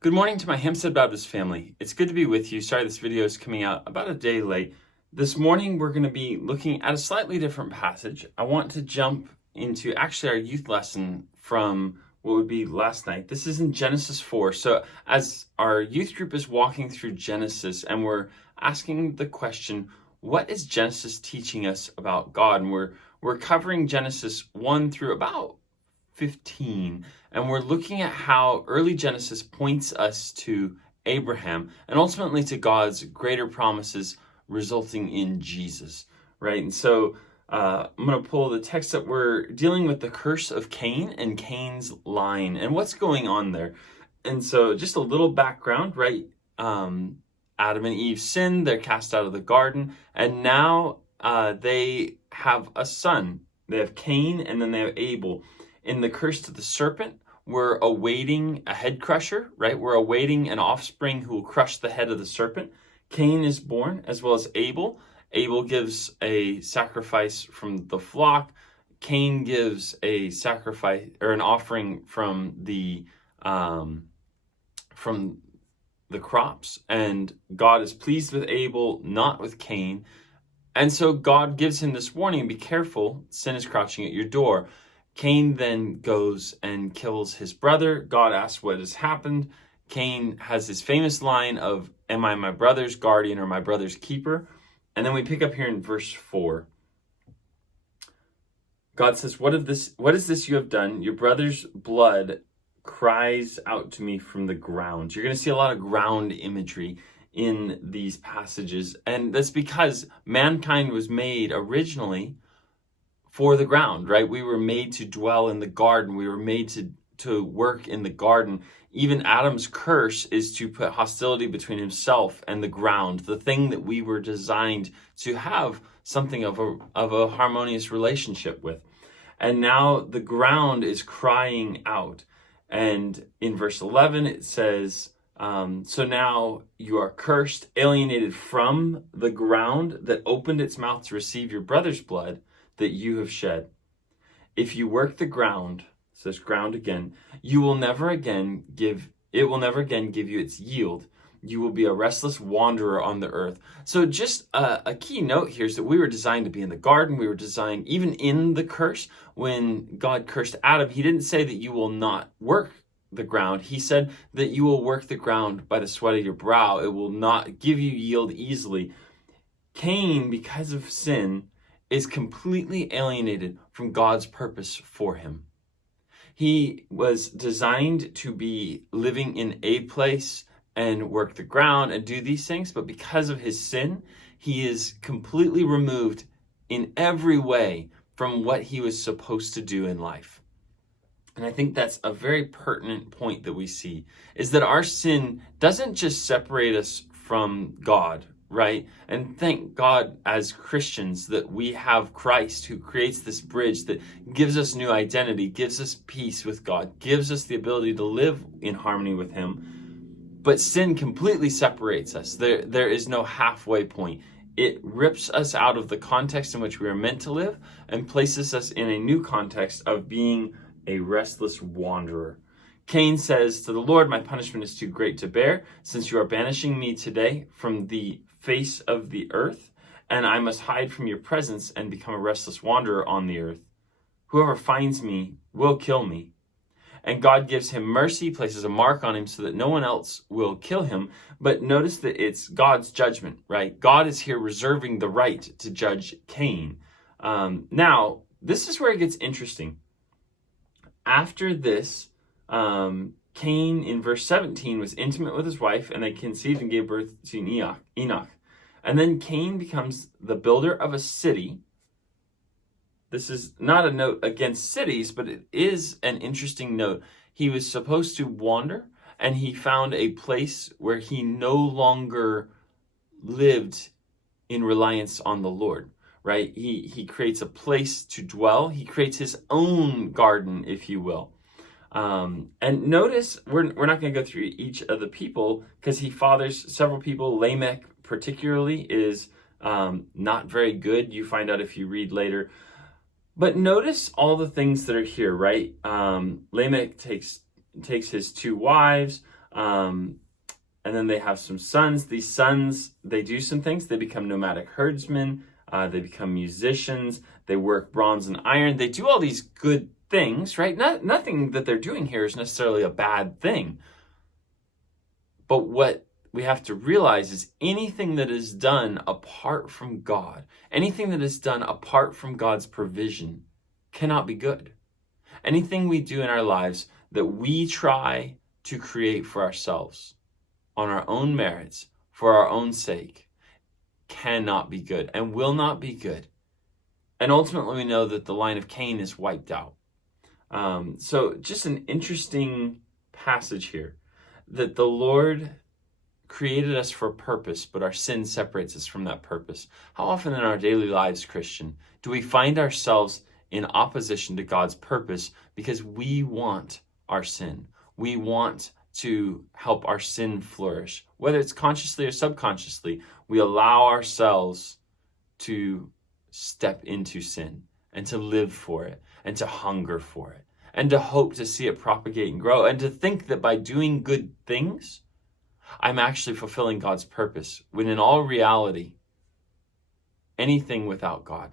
Good morning to my Hempstead Baptist family. It's good to be with you. Sorry this video is coming out about a day late. This morning we're going to be looking at a slightly different passage. I want to jump into actually our youth lesson from what would be last night. This is in Genesis 4. So as our youth group is walking through Genesis and we're asking the question, what is Genesis teaching us about God? And we're covering Genesis 1 through about 15, and we're looking at how early Genesis points us to Abraham and ultimately to God's greater promises resulting in Jesus, right? And so I'm going to pull the text up. We're dealing with the curse of Cain and Cain's line and what's going on there. And so just a little background, right? Adam and Eve sinned, they're cast out of the garden, and now they have a son. They have Cain and then they have Abel. In the curse to the serpent, we're awaiting a head crusher, right? We're awaiting an offspring who will crush the head of the serpent. Cain is born, as well as Abel. Abel gives a sacrifice from the flock. Cain gives a sacrifice or an offering from the crops. And God is pleased with Abel, not with Cain. And so God gives him this warning: be careful, sin is crouching at your door. Cain then goes and kills his brother. God asks what has happened. Cain has his famous line of, am I my brother's guardian or my brother's keeper? And then we pick up here in verse 4. God says, what is this you have done? Your brother's blood cries out to me from the ground. You're going to see a lot of ground imagery in these passages. And that's because mankind was made originally for the ground, right? We were made to dwell in the garden. We were made to work in the garden. Even Adam's curse is to put hostility between himself and the ground, the thing that we were designed to have something of a harmonious relationship with. And now the ground is crying out. And in verse 11, it says, so now you are cursed, alienated from the ground that opened its mouth to receive your brother's blood that you have shed. If you work the ground, says ground again, it will never again give you its yield. You will be a restless wanderer on the earth. So just a key note here is that we were designed to be in the garden. We were designed, even in the curse, when God cursed Adam, he didn't say that you will not work the ground. He said that you will work the ground by the sweat of your brow. It will not give you yield easily. Cain, because of sin, is completely alienated from God's purpose for him. He was designed to be living in a place and work the ground and do these things, but because of his sin, he is completely removed in every way from what he was supposed to do in life. And I think that's a very pertinent point that we see, is that our sin doesn't just separate us from God, right? And thank God as Christians that we have Christ who creates this bridge that gives us new identity, gives us peace with God, gives us the ability to live in harmony with him. But sin completely separates us. There is no halfway point. It rips us out of the context in which we are meant to live and places us in a new context of being a restless wanderer. Cain says to the Lord, my punishment is too great to bear, since you are banishing me today from the face of the earth, and I must hide from your presence and become a restless wanderer on the earth. Whoever finds me will kill me. And God gives him mercy, places a mark on him so that no one else will kill him. But notice that it's God's judgment, right? God is here reserving the right to judge Cain. Now, this is where it gets interesting. After this, Cain, in verse 17, was intimate with his wife, and they conceived and gave birth to Enoch. And then Cain becomes the builder of a city. This is not a note against cities, but it is an interesting note. He was supposed to wander, and he found a place where he no longer lived in reliance on the Lord, right? He creates a place to dwell. He creates his own garden, if you will. And notice, we're not going to go through each of the people because he fathers several people. Lamech particularly is not very good. You find out if you read later. But notice all the things that are here, right? Lamech takes his two wives. And then they have some sons. These sons, they do some things. They become nomadic herdsmen. They become musicians. They work bronze and iron. They do all these good things, right? Nothing that they're doing here is necessarily a bad thing. But what we have to realize is anything that is done apart from God, anything that is done apart from God's provision cannot be good. Anything we do in our lives that we try to create for ourselves on our own merits, for our own sake, cannot be good and will not be good. And ultimately, we know that the line of Cain is wiped out. So just an interesting passage here, that the Lord created us for a purpose, but our sin separates us from that purpose. How often in our daily lives, Christian, do we find ourselves in opposition to God's purpose because we want our sin? We want to help our sin flourish. Whether it's consciously or subconsciously, we allow ourselves to step into sin and to live for it and to hunger for it and to hope to see it propagate and grow and to think that by doing good things, I'm actually fulfilling God's purpose, when in all reality, anything without God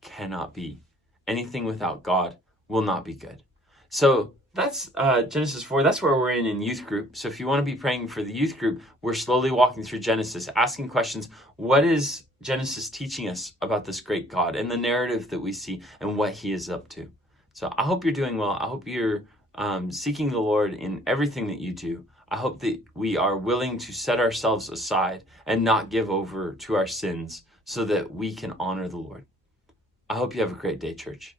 cannot be. Anything without God will not be good. So that's Genesis 4. That's where we're in youth group. So if you want to be praying for the youth group, we're slowly walking through Genesis, asking questions. What is Genesis teaching us about this great God and the narrative that we see and what he is up to? So I hope you're doing well. I hope you're seeking the Lord in everything that you do. I hope that we are willing to set ourselves aside and not give over to our sins so that we can honor the Lord. I hope you have a great day, church.